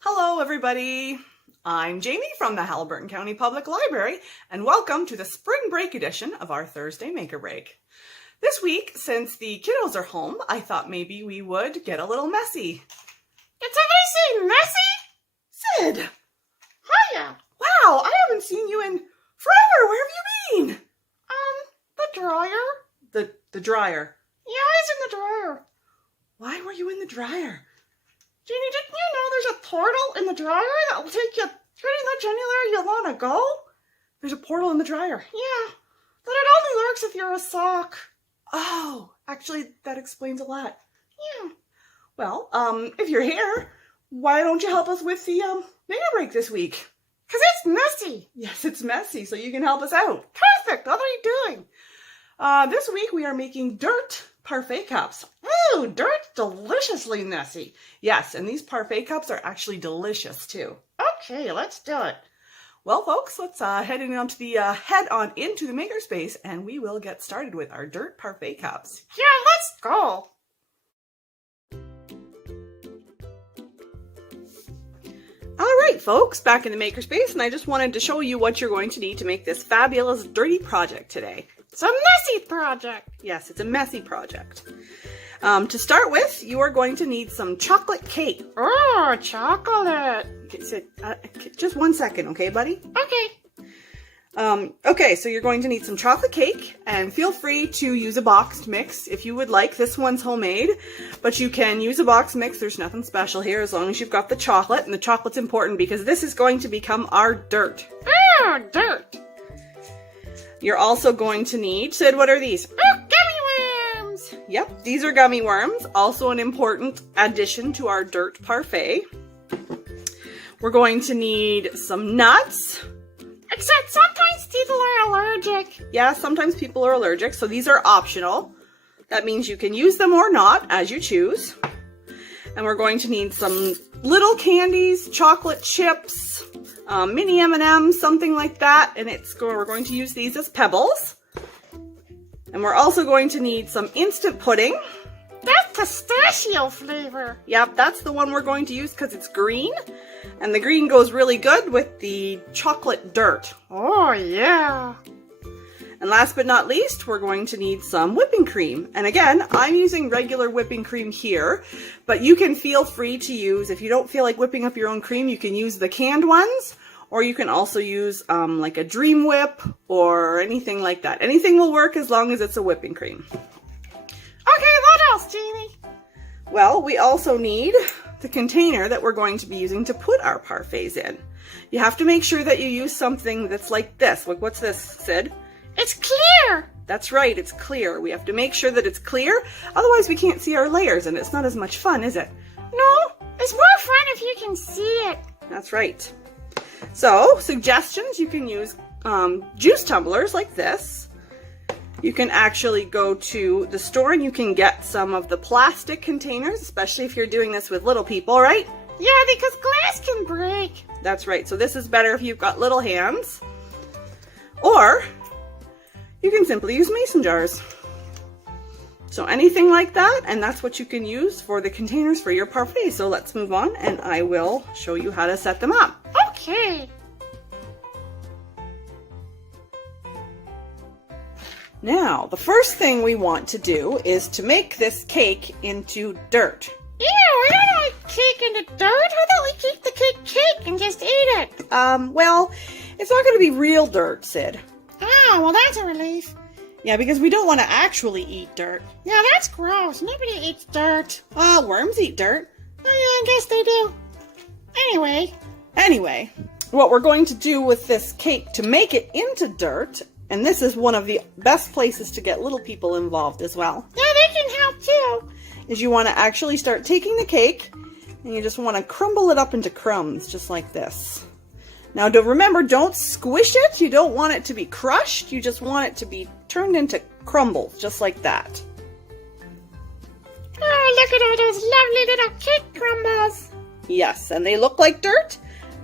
Hello everybody, I'm Jamie from the Haliburton County Public Library and welcome to the spring break edition of our Thursday Maker Break. This week, since the kiddos are home, I thought maybe we would get a little messy. Did somebody say messy? Sid! Hiya! Wow, I haven't seen you in forever! Where have you been? The dryer? The dryer. Yeah, it's in the dryer. Why were you in the dryer? Jeannie, didn't you know there's a portal in the dryer that will take you pretty much anywhere you want to go? There's a portal in the dryer. Yeah, but it only works if you're a sock. Oh, actually, that explains a lot. Yeah. Well, if you're here, why don't you help us with the Maker Break this week? Because it's messy. Yes, it's messy, so you can help us out. Perfect. What are you doing? This week we are making Dirt Parfait Cups. Ooh, dirt's deliciously messy. Yes, and these parfait cups are actually delicious too. Okay, let's do it. Well, folks, let's head on into the makerspace, and we will get started with our Dirt Parfait Cups. Yeah, let's go. All right, folks, back in the makerspace, and I just wanted to show you what you're going to need to make this fabulous dirty project today. It's a messy project. Yes, it's a messy project. To start with, you are going to need some chocolate cake. Oh, chocolate. Just 1 second, okay, buddy? Okay. Okay, so you're going to need some chocolate cake, and feel free to use a boxed mix if you would like. This one's homemade, but you can use a boxed mix. There's nothing special here as long as you've got the chocolate, and the chocolate's important because this is going to become our dirt. Oh, dirt. You're also going to need, Sid, what are these? Oh, gummy worms. Yep, these are gummy worms, also an important addition to our Dirt Parfait. We're going to need some nuts. Except sometimes people are allergic. Yeah, sometimes people are allergic, so these are optional. That means you can use them or not, as you choose. And we're going to need some little candies, chocolate chips, mini M&Ms, something like that. And we're going to use these as pebbles. And we're also going to need some instant pudding. That's pistachio flavor. Yep, that's the one we're going to use because it's green. And the green goes really good with the chocolate dirt. Oh, yeah. And last but not least, we're going to need some whipping cream. And again, I'm using regular whipping cream here, but you can feel free to use, if you don't feel like whipping up your own cream, you can use the canned ones, or you can also use like a Dream Whip or anything like that. Anything will work as long as it's a whipping cream. Okay, what else, Jamie? Well, we also need the container that we're going to be using to put our parfaits in. You have to make sure that you use something that's like this. Like, what's this, Sid? It's clear. That's right, it's clear. We have to make sure that it's clear, otherwise we can't see our layers and it's not as much fun, is it? No, it's more fun if you can see it. That's right. So, suggestions, you can use juice tumblers like this. You can actually go to the store and you can get some of the plastic containers, especially if you're doing this with little people, right? Yeah, because glass can break. That's right, so this is better if you've got little hands. Or you can simply use mason jars. So anything like that, and that's what you can use for the containers for your parfait. So let's move on and I will show you how to set them up. Okay. Now, the first thing we want to do is to make this cake into dirt. Ew, I don't like cake into dirt. How about we keep the cake and just eat it? Well, it's not going to be real dirt, Sid. Oh, well that's a relief. Yeah, because we don't want to actually eat dirt. Yeah, that's gross. Nobody eats dirt. Oh, worms eat dirt. Oh yeah, I guess they do. Anyway, what we're going to do with this cake to make it into dirt, and this is one of the best places to get little people involved as well. Yeah, they can help too. Is you want to actually start taking the cake and you just want to crumble it up into crumbs just like this. Now remember, don't squish it. You don't want it to be crushed. You just want it to be turned into crumbles just like that. Oh, look at all those lovely little cake crumbles. Yes, and they look like dirt,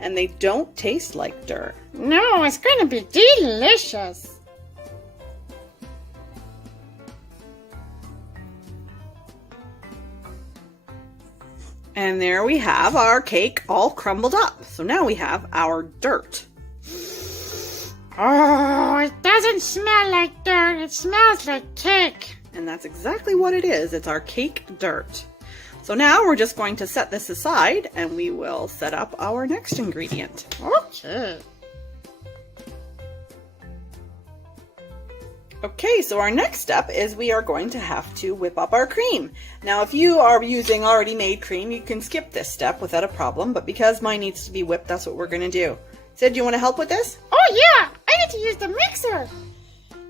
and they don't taste like dirt. No, it's going to be delicious. And there we have our cake all crumbled up. So now we have our dirt. Oh, it doesn't smell like dirt. It smells like cake. And that's exactly what it is. It's our cake dirt. So now we're just going to set this aside and we will set up our next ingredient. Okay. Okay, so our next step is we are going to have to whip up our cream. Now, if you are using already made cream, you can skip this step without a problem, but because mine needs to be whipped, that's what we're going to do. Sid, do you want to help with this? Oh yeah, I get to use the mixer.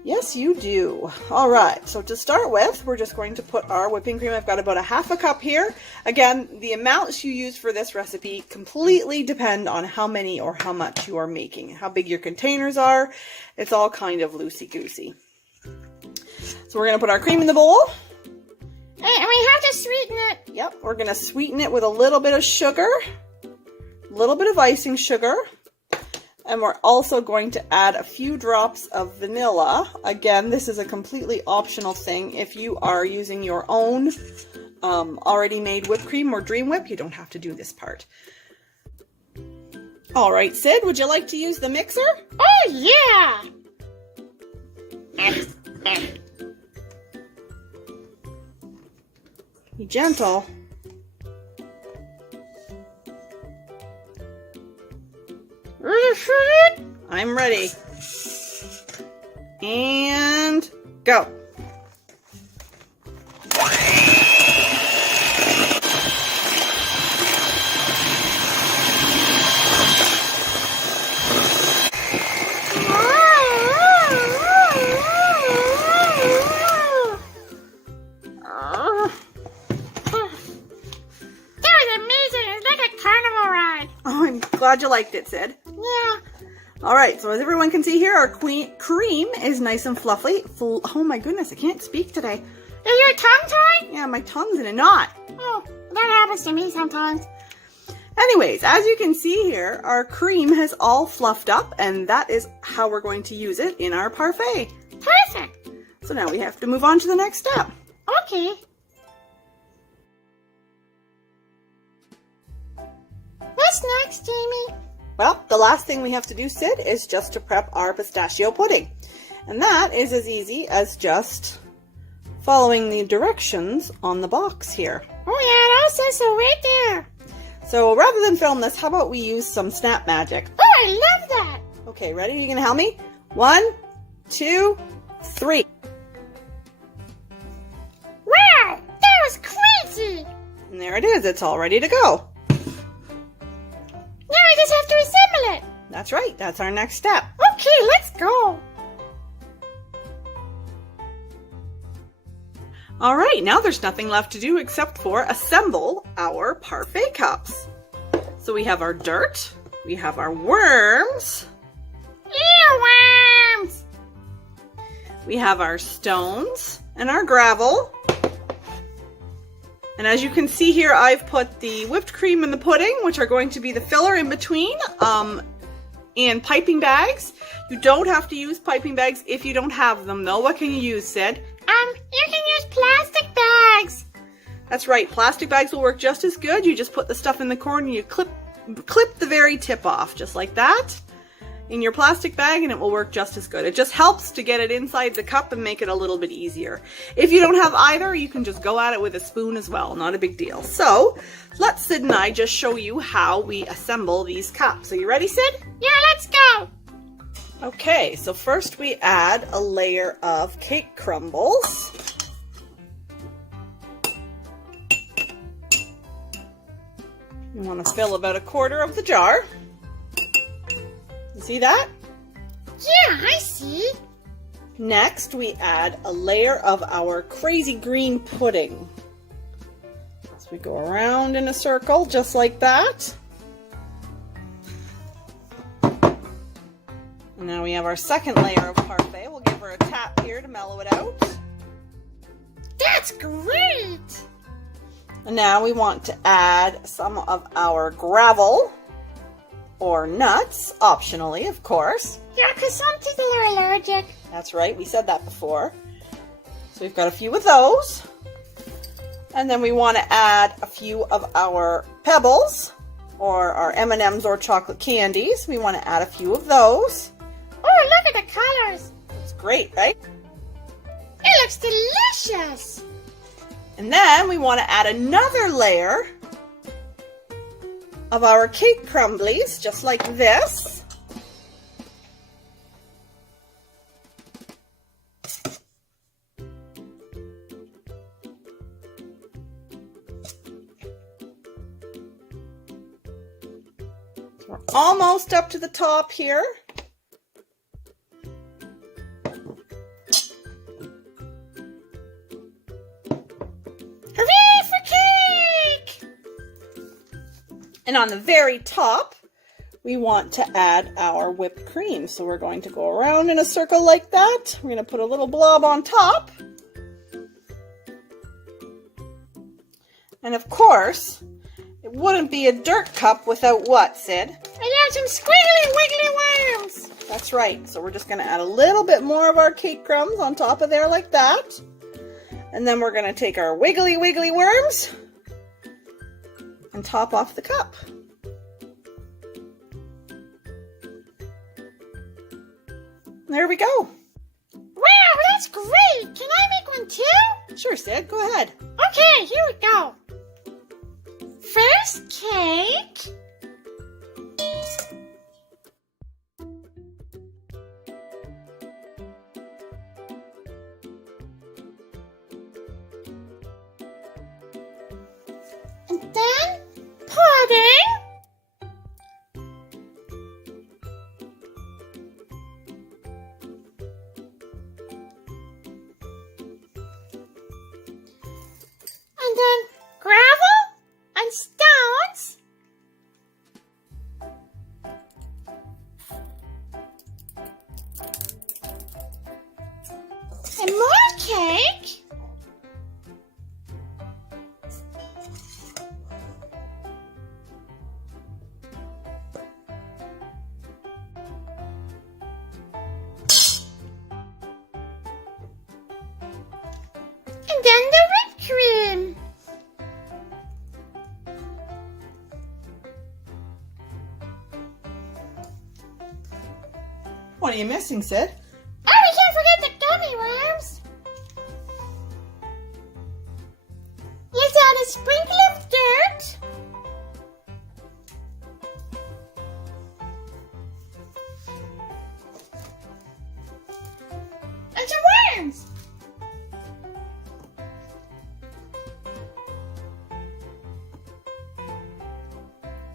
Yes, you do. All right, so to start with, we're just going to put our whipping cream. I've got about a half a cup here. Again, the amounts you use for this recipe completely depend on how many or how much you are making, how big your containers are. It's all kind of loosey-goosey. So we're going to put our cream in the bowl. And we have to sweeten it. Yep, we're going to sweeten it with a little bit of sugar, a little bit of icing sugar, and we're also going to add a few drops of vanilla. Again, this is a completely optional thing. If you are using your own already made whipped cream or Dream Whip, you don't have to do this part. All right, Sid, would you like to use the mixer? Oh yeah. Be gentle. I'm ready. And go. Glad you liked it, Sid. Yeah. All right, so as everyone can see here, our cream is nice and fluffy. Oh my goodness, I can't speak today. Is your tongue tied? Yeah, my tongue's in a knot. Oh, that happens to me sometimes. Anyways, as you can see here, our cream has all fluffed up, and that is how we're going to use it in our parfait. Perfect. So now we have to move on to the next step. Okay. What's next, Jamie? Well, the last thing we have to do, Sid, is just to prep our pistachio pudding. And that is as easy as just following the directions on the box here. Oh yeah, it all says so right there. So rather than film this, how about we use some snap magic? Oh, I love that. Okay, ready? You gonna help me? 1, 2, 3. Wow, that was crazy. And there it is. It's all ready to go. Now I just have to assemble it. That's right. That's our next step. Okay, let's go. All right, now there's nothing left to do except for assemble our parfait cups. So we have our dirt, we have our worms, Earworms. we have our stones and our gravel. And as you can see here, I've put the whipped cream and the pudding, which are going to be the filler in between, and piping bags. You don't have to use piping bags if you don't have them, though. What can you use, Sid? You can use plastic bags. That's right. Plastic bags will work just as good. You just put the stuff in the corner and you clip the very tip off, just like that, in your plastic bag, and it will work just as good. It just helps to get it inside the cup and make it a little bit easier. If you don't have either, you can just go at it with a spoon as well. Not a big deal. So let Sid and I just show you how we assemble these cups. Are you ready, Sid? Yeah, let's go. Okay, so first we add a layer of cake crumbles. You want to fill about 1/4 of the jar. You see that? Yeah, I see. Next, we add a layer of our crazy green pudding. So we go around in a circle just like that. And now we have our second layer of parfait. We'll give her a tap here to mellow it out. That's great. And now we want to add some of our gravel or nuts, optionally, of course. Yeah, because some people are allergic. That's right, we said that before. So we've got a few of those. And then we want to add a few of our pebbles, or our M&Ms or chocolate candies. We want to add a few of those. Oh, look at the colors. It's great, right? It looks delicious. And then we want to add another layer of our cake crumblies, just like this. We're almost up to the top here. Hooray for cake! And on the very top, we want to add our whipped cream. So we're going to go around in a circle like that. We're going to put a little blob on top. And of course, it wouldn't be a dirt cup without what, Sid? I got some squiggly wiggly worms. That's right. So we're just going to add a little bit more of our cake crumbs on top of there like that. And then we're going to take our wiggly wiggly worms and top off the cup. There we go. Wow, that's great. Can I make one too? Sure, Sid. Go ahead. Okay, here we go. First cake. And then pudding. And then gravel and stones. And more cake. And then the whipped cream. What are you missing, Sid? Oh, we can't forget the gummy worms. Let's add a sprinkle of dirt. And some worms.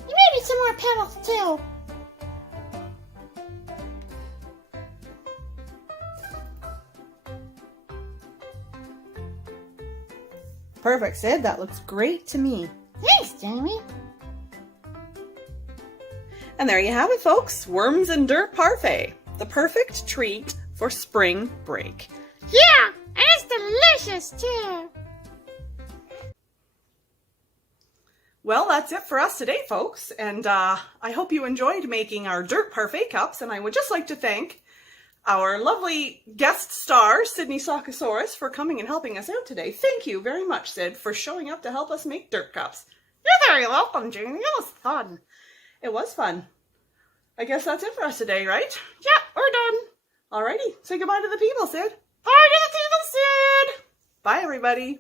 Maybe some more pebbles too. Perfect, Sid. That looks great to me. Thanks, Jamie. And there you have it, folks. Worms and dirt parfait. The perfect treat for spring break. Yeah, and it's delicious too. Well, that's it for us today, folks. And I hope you enjoyed making our Dirt Parfait Cups. And I would just like to thank our lovely guest star, Sydney Sockosaurus, for coming and helping us out today. Thank you very much, Sid, for showing up to help us make dirt cups. You're very welcome, Jamie. It was fun. It was fun. I guess that's it for us today, right? Yeah, we're done. Alrighty, say goodbye to the people, Sid. Bye to the people, Sid. Bye, everybody.